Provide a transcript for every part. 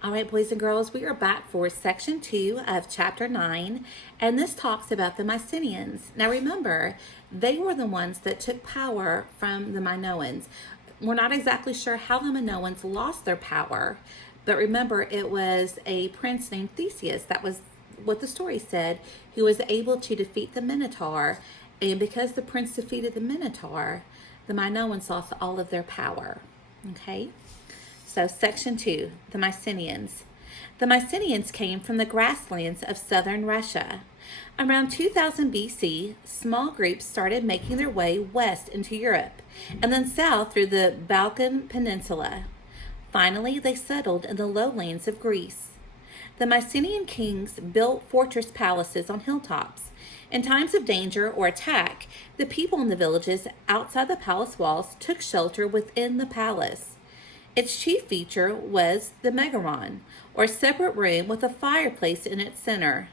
All right, boys and girls, we are back for section 2 of chapter 9, and this talks about the Mycenaeans. Now remember, they were the ones that took power from the Minoans. We're not exactly sure how the Minoans lost their power, but remember, it was a prince named Theseus. That was what the story said, who was able to defeat the Minotaur, and because the prince defeated the Minotaur, the Minoans lost all of their power. Okay? So, section 2, the Mycenaeans. The Mycenaeans came from the grasslands of southern Russia. Around 2000 BC, small groups started making their way west into Europe and then south through the Balkan Peninsula. Finally, they settled in the lowlands of Greece. The Mycenaean kings built fortress palaces on hilltops. In times of danger or attack, the people in the villages outside the palace walls took shelter within the palace. Its chief feature was the megaron, or separate room with a fireplace in its center.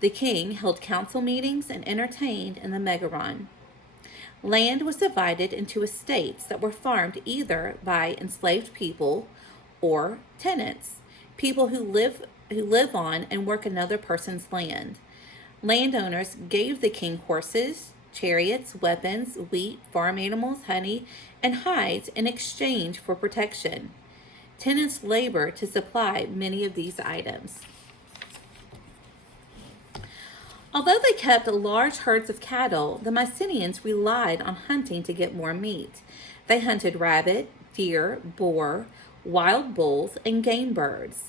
The king held council meetings and entertained in the megaron. Land was divided into estates that were farmed either by enslaved people or tenants, people who live on and work another person's land. Landowners gave the king horses, chariots, weapons, wheat, farm animals, honey, and hides in exchange for protection. Tenants labored to supply many of these items. Although they kept large herds of cattle, the Mycenaeans relied on hunting to get more meat. They hunted rabbit, deer, boar, wild bulls, and game birds.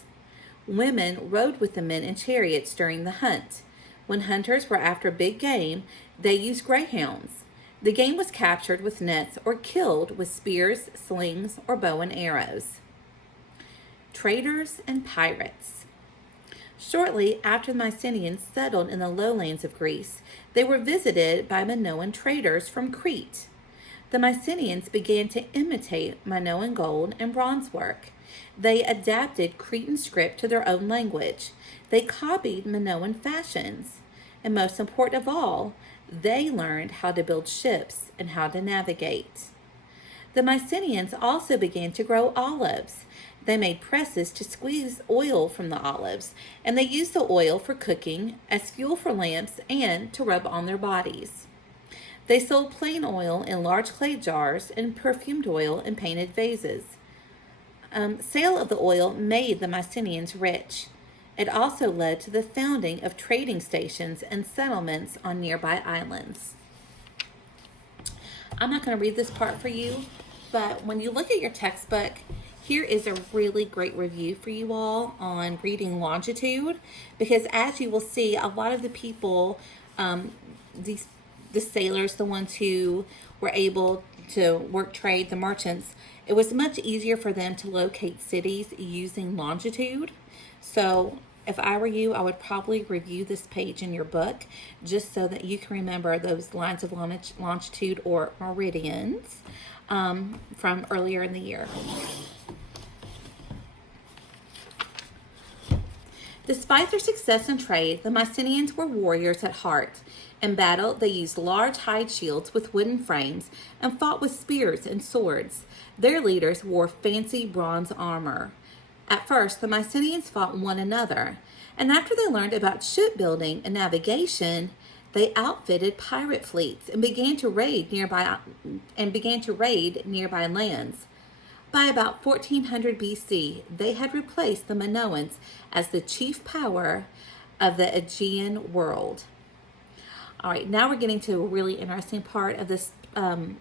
Women rode with the men in chariots during the hunt. When hunters were after big game, they used greyhounds. The game was captured with nets or killed with spears, slings, or bow and arrows. Traders and pirates. Shortly after the Mycenaeans settled in the lowlands of Greece, they were visited by Minoan traders from Crete. The Mycenaeans began to imitate Minoan gold and bronze work. They adapted Cretan script to their own language. They copied Minoan fashions. And most important of all, they learned how to build ships and how to navigate. The Mycenaeans also began to grow olives. They made presses to squeeze oil from the olives, and they used the oil for cooking, as fuel for lamps, and to rub on their bodies. They sold plain oil in large clay jars and perfumed oil in painted vases. Sale of the oil made the Mycenaeans rich. It also led to the founding of trading stations and settlements on nearby islands. I'm not going to read this part for you, but when you look at your textbook, here is a really great review for you all on reading longitude, because as you will see, a lot of the people, the sailors, the ones who were able to work trade, the merchants, it was much easier for them to locate cities using longitude. So if I were you, I would probably review this page in your book just so that you can remember those lines of longitude or meridians from earlier in the year. Despite their success in trade, the Mycenaeans were warriors at heart. In battle, they used large hide shields with wooden frames and fought with spears and swords. Their leaders wore fancy bronze armor. At first, the Mycenaeans fought one another, and after they learned about shipbuilding and navigation, they outfitted pirate fleets and began to raid nearby lands. By about 1400 BC, they had replaced the Minoans as the chief power of the Aegean world. All right, now we're getting to a really interesting part of this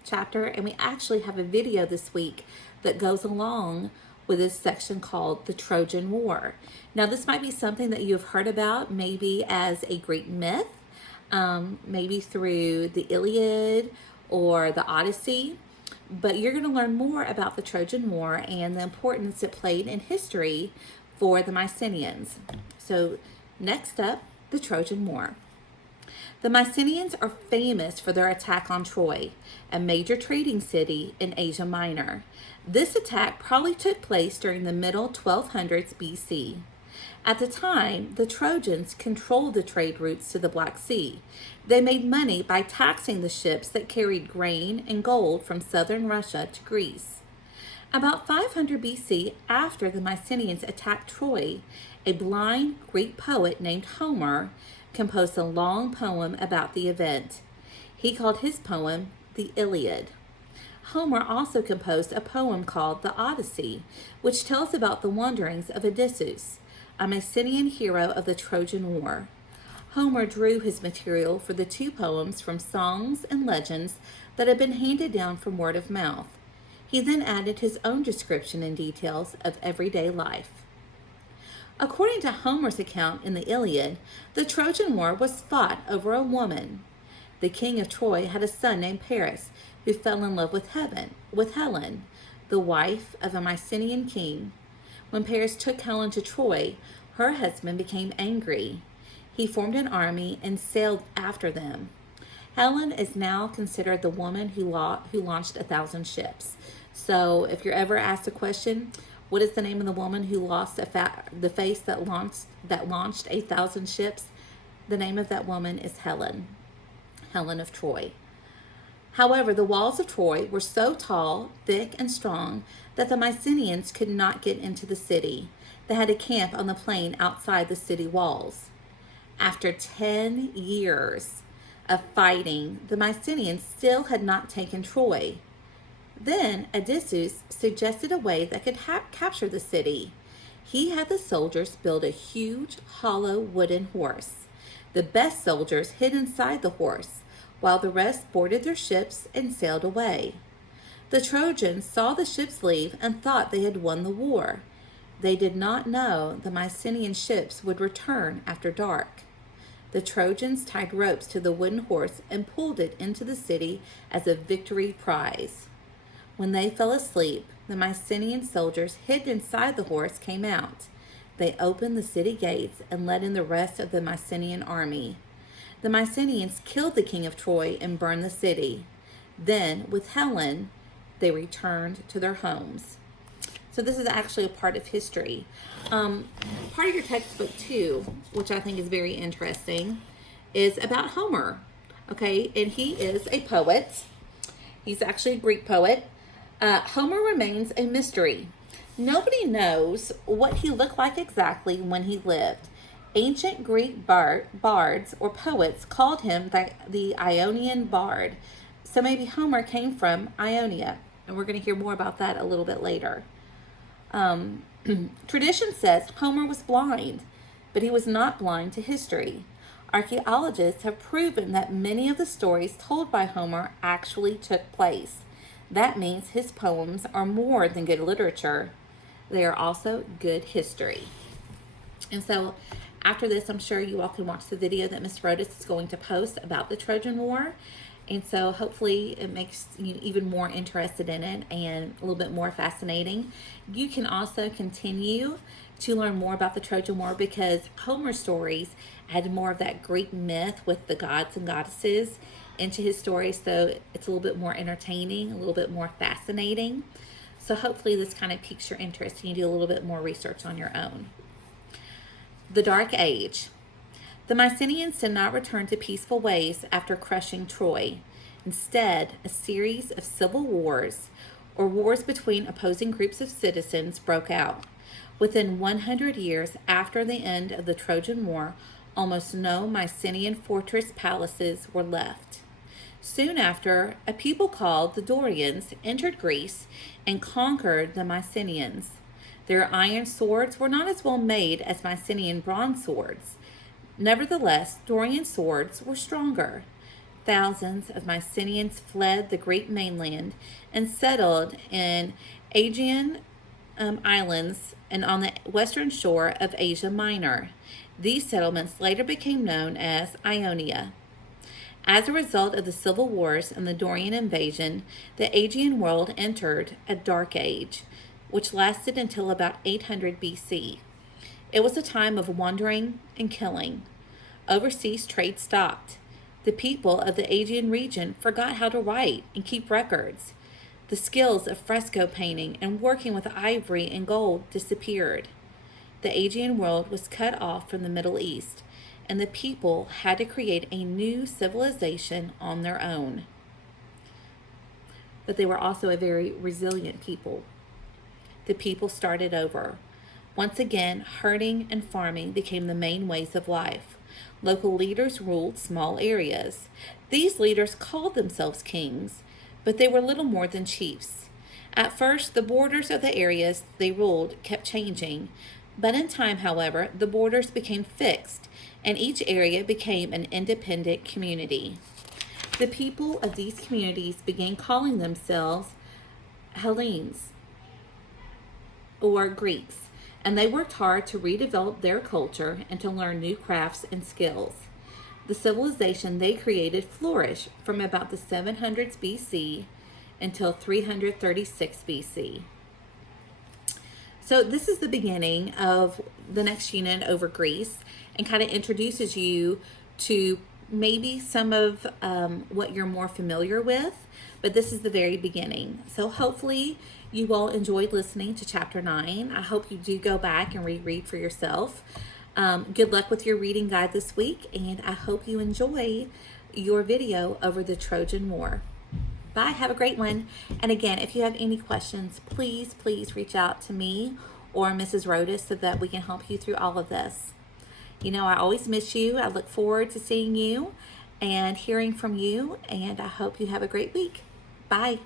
chapter, and we actually have a video this week that goes along with this section called the Trojan War. Now, this might be something that you've heard about, maybe as a Greek myth, maybe through the Iliad or the Odyssey, but you're going to learn more about the Trojan War and the importance it played in history for the Mycenaeans. So, next up, the Trojan War. The Mycenaeans are famous for their attack on Troy, a major trading city in Asia Minor. This attack probably took place during the middle 1200s BC. At the time, the Trojans controlled the trade routes to the Black Sea. They made money by taxing the ships that carried grain and gold from southern Russia to Greece. About 500 BC, after the Mycenaeans attacked Troy, a blind Greek poet named Homer composed a long poem about the event. He called his poem the Iliad. Homer also composed a poem called the Odyssey, which tells about the wanderings of Odysseus, a Mycenaean hero of the Trojan War. Homer drew his material for the two poems from songs and legends that had been handed down from word of mouth. He then added his own description and details of everyday life. According to Homer's account in the Iliad, the Trojan War was fought over a woman. The king of Troy had a son named Paris, who fell in love with Helen, the wife of a Mycenaean king. When Paris took Helen to Troy, her husband became angry. He formed an army and sailed after them. Helen is now considered the woman who launched 1,000 ships. So if you're ever asked a question, what is the name of the woman who lost the face that launched 1,000 ships? The name of that woman is Helen of Troy. However, the walls of Troy were so tall, thick, and strong that the Mycenaeans could not get into the city. They had to camp on the plain outside the city walls. After 10 years of fighting, the Mycenaeans still had not taken Troy. Then Odysseus suggested a way that could capture the city. He had the soldiers build a huge, hollow wooden horse. The best soldiers hid inside the horse, while the rest boarded their ships and sailed away. The Trojans saw the ships leave and thought they had won the war. They did not know the Mycenaean ships would return after dark. The Trojans tied ropes to the wooden horse and pulled it into the city as a victory prize. When they fell asleep, the Mycenaean soldiers hid inside the horse came out. They opened the city gates and let in the rest of the Mycenaean army. The Mycenaeans killed the king of Troy and burned the city. Then, with Helen, they returned to their homes. So this is actually a part of history. Part of your textbook too, which I think is very interesting, is about Homer. Okay, and he is a poet. He's actually a Greek poet. Homer remains a mystery. Nobody knows what he looked like exactly when he lived. Ancient Greek bards or poets called him the Ionian bard. So maybe Homer came from Ionia. And we're going to hear more about that a little bit later. Tradition says Homer was blind, but he was not blind to history. Archaeologists have proven that many of the stories told by Homer actually took place. That means his poems are more than good literature. They are also good history. And so after this, I'm sure you all can watch the video that Miss Rhodas is going to post about the Trojan War. And so hopefully it makes you even more interested in it and a little bit more fascinating. You can also continue to learn more about the Trojan War because Homer's stories add more of that Greek myth with the gods and goddesses into his stories. So it's a little bit more entertaining, a little bit more fascinating. So hopefully this kind of piques your interest and you do a little bit more research on your own. The Dark Age. The Mycenaeans did not return to peaceful ways after crushing Troy. Instead, a series of civil wars, or wars between opposing groups of citizens, broke out. Within 100 years after the end of the Trojan War, almost no Mycenaean fortress palaces were left. Soon after, a people called the Dorians entered Greece and conquered the Mycenaeans. Their iron swords were not as well made as Mycenaean bronze swords. Nevertheless, Dorian swords were stronger. Thousands of Mycenaeans fled the Greek mainland and settled in Aegean islands and on the western shore of Asia Minor. These settlements later became known as Ionia. As a result of the civil wars and the Dorian invasion, the Aegean world entered a dark age, which lasted until about 800 BC. It was a time of wandering and killing. Overseas trade stopped. The people of the Aegean region forgot how to write and keep records. The skills of fresco painting and working with ivory and gold disappeared. The Aegean world was cut off from the Middle East, and the people had to create a new civilization on their own. But they were also a very resilient people. the people started over. Once again, herding and farming became the main ways of life. Local leaders ruled small areas. These leaders called themselves kings, but they were little more than chiefs. At first, the borders of the areas they ruled kept changing, but in time, however, the borders became fixed, and each area became an independent community. The people of these communities began calling themselves Hellenes, or Greeks, and they worked hard to redevelop their culture and to learn new crafts and skills. The civilization they created flourished from about the 700s BC until 336 BC. So this is the beginning of the next unit over Greece, and kind of introduces you to maybe some of what you're more familiar with, but this is the very beginning. So hopefully you all enjoyed listening to chapter 9. I hope you do go back and reread for yourself. Good luck with your reading guide this week, and I hope you enjoy your video over the Trojan War. Bye. Have a great one. And again, if you have any questions, please reach out to me or Mrs. Rodas so that we can help you through all of this. You know, I always miss you. I look forward to seeing you and hearing from you, and I hope you have a great week. Bye.